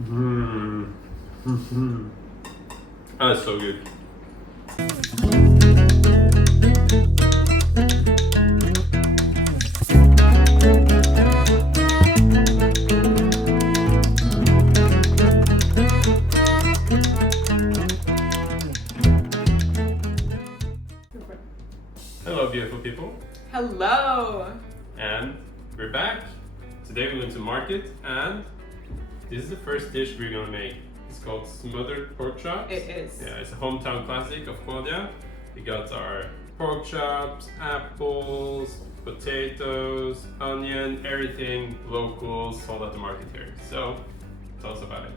Mmm. Mm-hmm. That's so good. Hello, beautiful people. Hello! And we're back. Today we went to market and this is the first dish we're gonna make. It's called Smothered Porkchops. It is. Yeah, it's a hometown classic of Claudia. We got our pork chops, apples, potatoes, onion, everything local sold at the market here. So, tell us about it.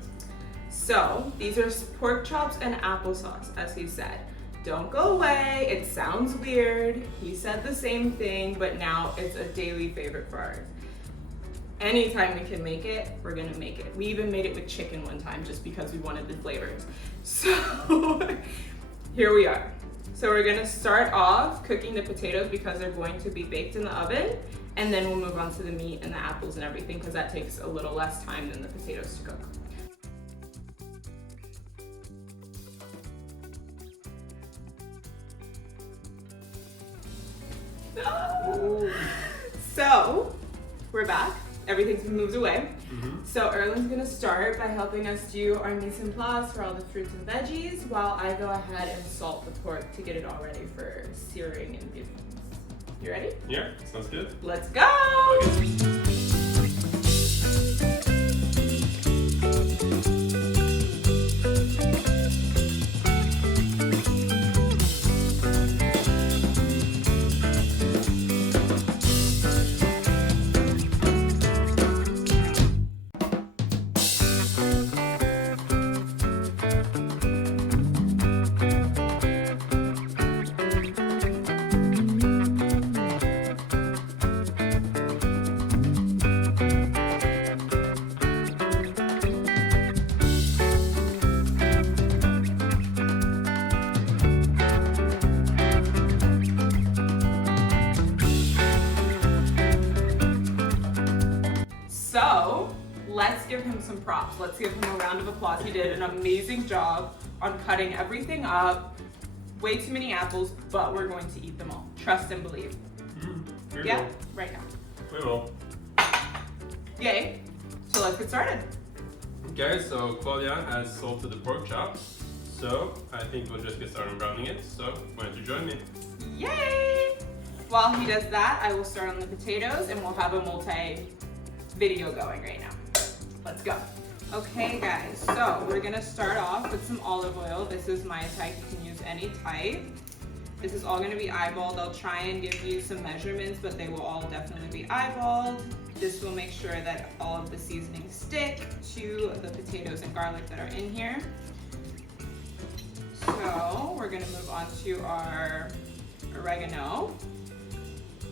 So, these are pork chops and applesauce, as he said. Don't go away, it sounds weird. He said the same thing, but now it's a daily favorite for ours. Anytime we can make it, we're gonna make it. We even made it with chicken one time just because we wanted the flavors. So, here we are. So we're gonna start off cooking the potatoes because they're going to be baked in the oven, and then we'll move on to the meat and the apples and everything because that takes a little less time than the potatoes to cook. So, we're back. Everything's been moved away. So Erlen's gonna start by helping us do our mise en place for all the fruits and veggies while I go ahead and salt the pork to get it all ready for searing and beef. You ready? Yeah, sounds good. Let's go! So, let's give him some props. Let's give him a round of applause. He did an amazing job on cutting everything up. Way too many apples, but we're going to eat them all. Trust and believe. Yeah? Will. Right now. We will. Yay. So let's get started. Okay, so Claudia has salted the pork chops. So I think we'll just get started browning it. So why don't you join me? Yay! While he does that, I will start on the potatoes and we'll have a multi-video going right now. Let's go. Okay guys, so we're gonna start off with some olive oil. This is my type, you can use any type. This is all gonna be eyeballed. I'll try and give you some measurements, but they will all definitely be eyeballed. This will make sure that all of the seasonings stick to the potatoes and garlic that are in here. So we're gonna move on to our oregano.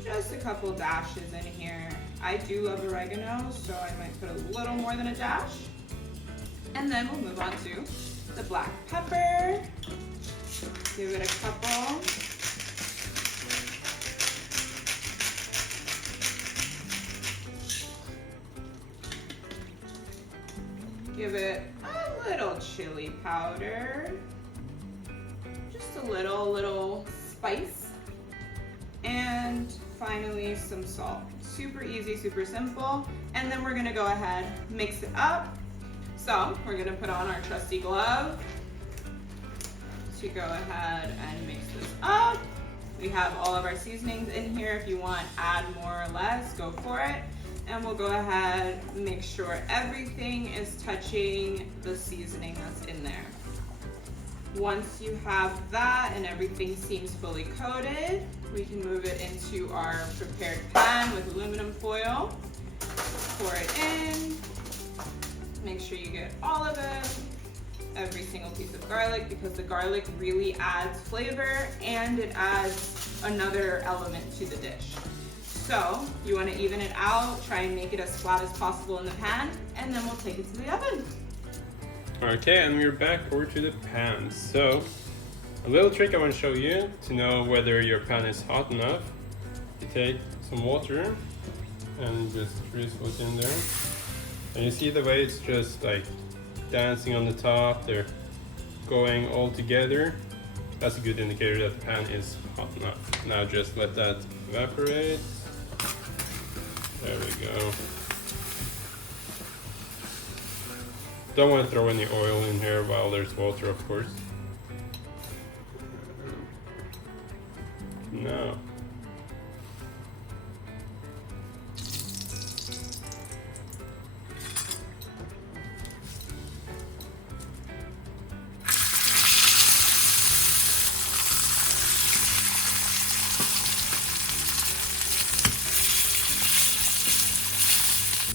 Just a couple dashes in here. I do love oregano, so I might put a little more than a dash. And then we'll move on to the black pepper. Give it a couple. Give it a little chili powder. Just a little spice. And finally some salt. Super easy, super simple. And then we're gonna go ahead, mix it up. So we're gonna put on our trusty glove to go ahead and mix this up. We have all of our seasonings in here. If you want, add more or less, go for it. And we'll go ahead, make sure everything is touching the seasoning that's in there. Once you have that and everything seems fully coated, we can move it into our prepared pan with aluminum foil. Pour it in. Make sure you get all of it, every single piece of garlic, because the garlic really adds flavor and it adds another element to the dish. So you want to even it out, try and make it as flat as possible in the pan, and then we'll take it to the oven. Okay, and we're back over to the pan. So a little trick I want to show you to know whether your pan is hot enough. You take some water and just drizzle it in there. And you see the way it's just like dancing on the top, they're going all together. That's a good indicator that the pan is hot enough. Now just let that evaporate. There we go. Don't want to throw any oil in here while there's water, of course. No.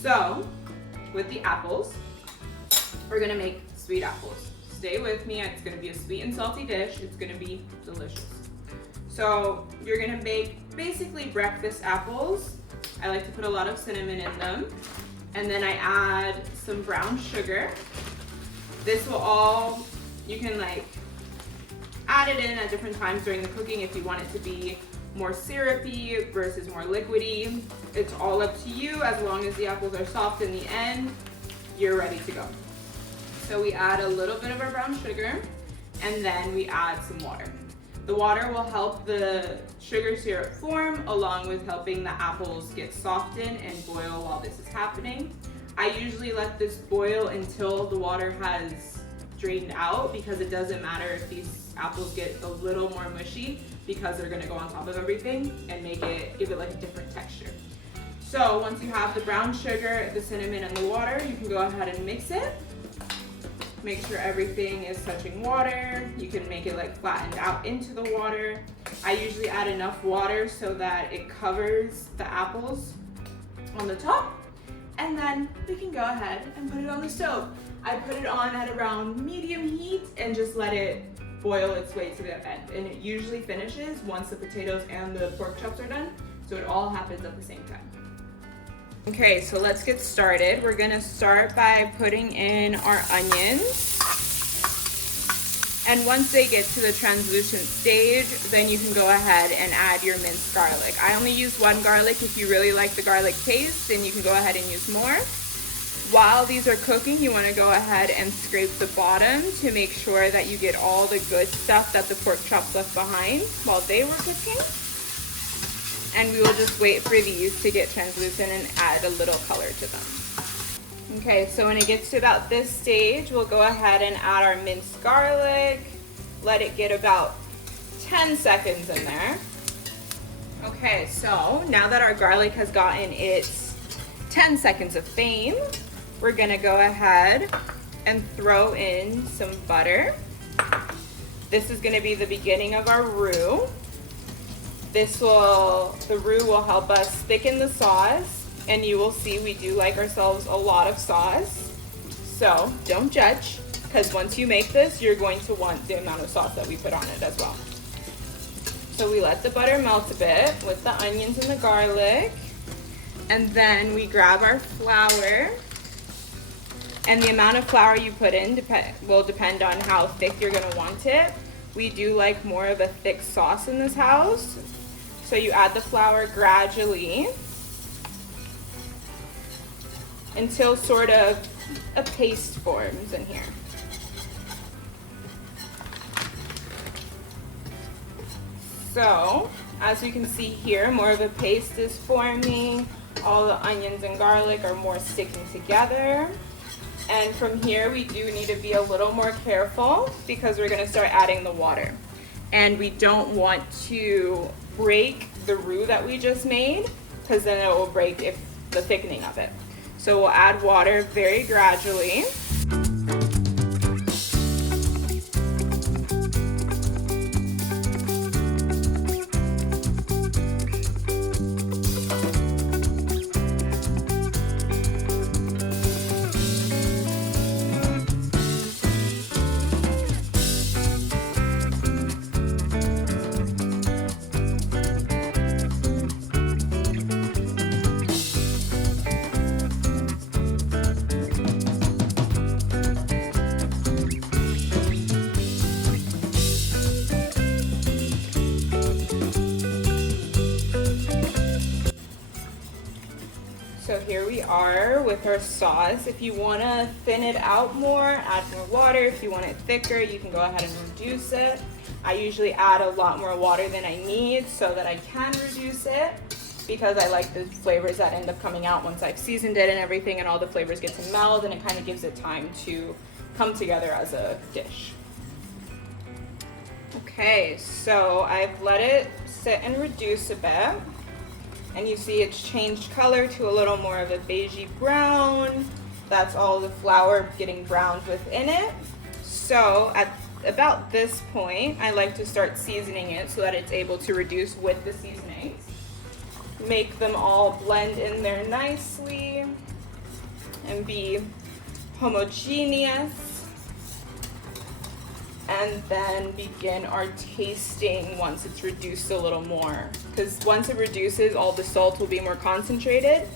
So, with the apples, we're gonna make sweet apples. Stay with me, it's gonna be a sweet and salty dish. It's gonna be delicious. So, you're gonna make basically breakfast apples. I like to put a lot of cinnamon in them. And then I add some brown sugar. This will all, you can like add it in at different times during the cooking if you want it to be more syrupy versus more liquidy. It's all up to you. As long as the apples are soft in the end, you're ready to go. So we add a little bit of our brown sugar, and then we add some water. The water will help the sugar syrup form, along with helping the apples get softened and boil while this is happening. I usually let this boil until the water has drained out, because it doesn't matter if these apples get a little more mushy, because they're gonna go on top of everything and give it like a different texture. So once you have the brown sugar, the cinnamon, and the water, you can go ahead and mix it. Make sure everything is touching water. You can make it like flattened out into the water. I usually add enough water so that it covers the apples on the top. And then we can go ahead and put it on the stove. I put it on at around medium heat and just let it boil its way to the end. And it usually finishes once the potatoes and the pork chops are done. So it all happens at the same time. Okay, so let's get started. We're gonna start by putting in our onions. And once they get to the translucent stage, then you can go ahead and add your minced garlic. I only use one garlic. If you really like the garlic taste, then you can go ahead and use more. While these are cooking, you wanna go ahead and scrape the bottom to make sure that you get all the good stuff that the pork chops left behind while they were cooking. And we will just wait for these to get translucent and add a little color to them. Okay, so when it gets to about this stage, we'll go ahead and add our minced garlic. Let it get about 10 seconds in there. Okay, so now that our garlic has gotten its 10 seconds of fame, we're gonna go ahead and throw in some butter. This is gonna be the beginning of our roux. The roux will help us thicken the sauce, and you will see we do like ourselves a lot of sauce. So don't judge, because once you make this, you're going to want the amount of sauce that we put on it as well. So we let the butter melt a bit with the onions and the garlic, and then we grab our flour. And the amount of flour you put in will depend on how thick you're gonna want it. We do like more of a thick sauce in this house. So you add the flour gradually until sort of a paste forms in here. So, as you can see here, more of a paste is forming. All the onions and garlic are more sticking together. And from here, we do need to be a little more careful because we're gonna start adding the water. And we don't want to break the roux that we just made, because then it will break the thickening of it. So we'll add water very gradually. here we are with our sauce. If you want to thin it out more, add more water. If you want it thicker, you can go ahead and reduce it. I usually add a lot more water than I need so that I can reduce it, because I like the flavors that end up coming out once I've seasoned it and everything, and all the flavors get to meld, and it kind of gives it time to come together as a dish. Okay, so I've let it sit and reduce a bit, and you see it's changed color to a little more of a beigey brown. That's all the flour getting browned within it. So at about this point, I like to start seasoning it so that it's able to reduce with the seasonings. Make them all blend in there nicely and be homogeneous. And then begin our tasting once it's reduced a little more. Because once it reduces, all the salt will be more concentrated.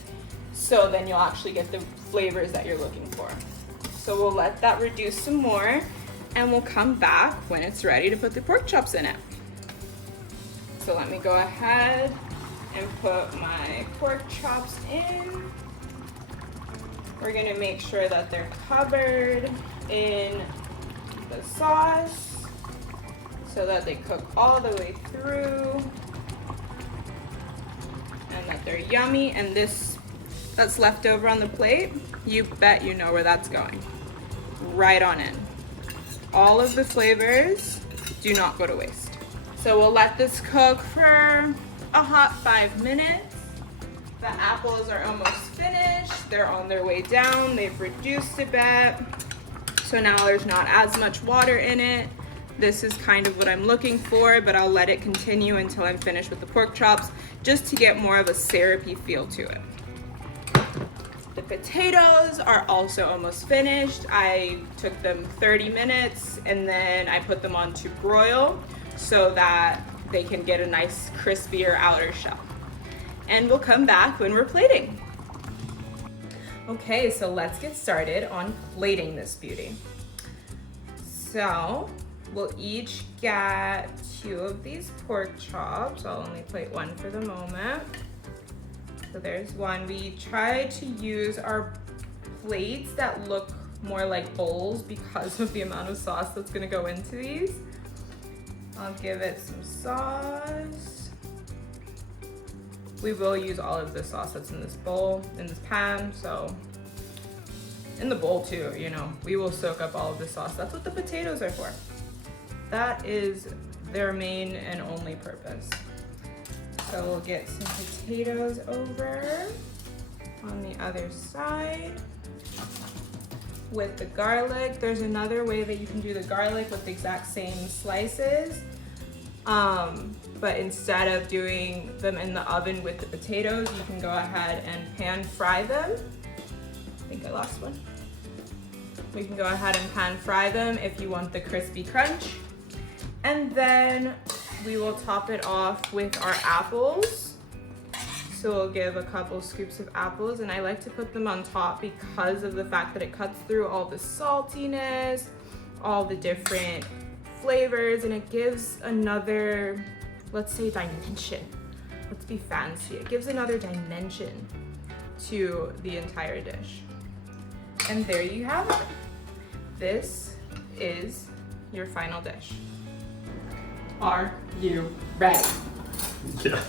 So then you'll actually get the flavors that you're looking for. So we'll let that reduce some more, and we'll come back when it's ready to put the pork chops in it. So let me go ahead and put my pork chops in. We're gonna make sure that they're covered in the sauce so that they cook all the way through and that they're yummy. And this that's left over on the plate, you bet you know where that's going. Right on in. All of the flavors do not go to waste. So we'll let this cook for a hot 5 minutes. The apples are almost finished. They're on their way down. They've reduced a bit. So now there's not as much water in it. This is kind of what I'm looking for, but I'll let it continue until I'm finished with the pork chops, just to get more of a syrupy feel to it. The potatoes are also almost finished. I took them 30 minutes and then I put them onto broil so that they can get a nice crispier outer shell. And we'll come back when we're plating. Okay, so let's get started on plating this beauty. So we'll each get 2 of these pork chops. I'll only plate 1 for the moment. So there's 1. We try to use our plates that look more like bowls because of the amount of sauce that's gonna go into these. I'll give it some sauce. We will use all of the sauce that's in this bowl, in this pan, so in the bowl too, you know, we will soak up all of the sauce. That's what the potatoes are for. That is their main and only purpose. So we'll get some potatoes over on the other side with the garlic. There's another way that you can do the garlic with the exact same slices. But instead of doing them in the oven with the potatoes, you can go ahead and pan fry them. I think I lost one. We can go ahead and pan fry them if you want the crispy crunch. And then we will top it off with our apples. So we'll give a couple scoops of apples, and I like to put them on top because of the fact that it cuts through all the saltiness, all the different flavors, and it gives another, let's say, dimension. Let's be fancy. It gives another dimension to the entire dish. And there you have it. This is your final dish. Are you ready? Yeah.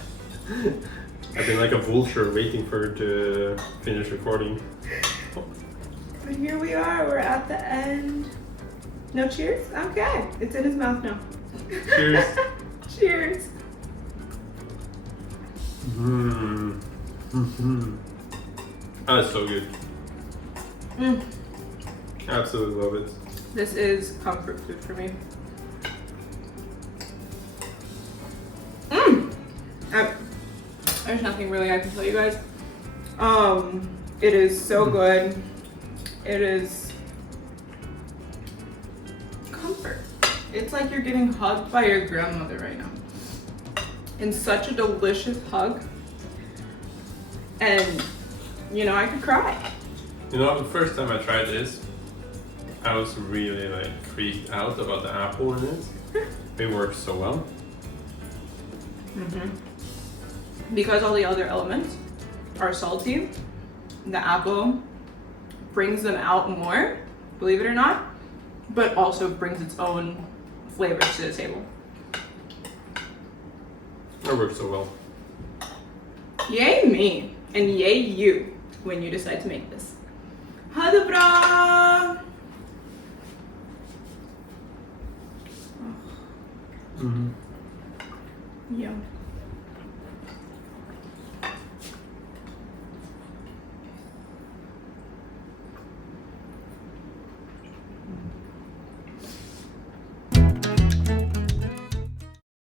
I've been like a vulture waiting for it to finish recording. Oh. But here we are, we're at the end. No cheers? Okay, it's in his mouth now. Cheers. Cheers. Mmm. Mm-hmm. That's so good. Absolutely love it. This is comfort food for me. There's nothing really I can tell you guys. It is so good. It is comfort. It's like you're getting hugged by your grandmother right now. And such a delicious hug. And, you know, I could cry. You know, the first time I tried this, I was really like freaked out about the apple in it. It works so well. Because all the other elements are salty, the apple brings them out more, believe it or not, but also brings its own flavors to the table. That works so well. Yay me, and yay you when you decide to make this. Ha det bra! Mm-hmm. Ja.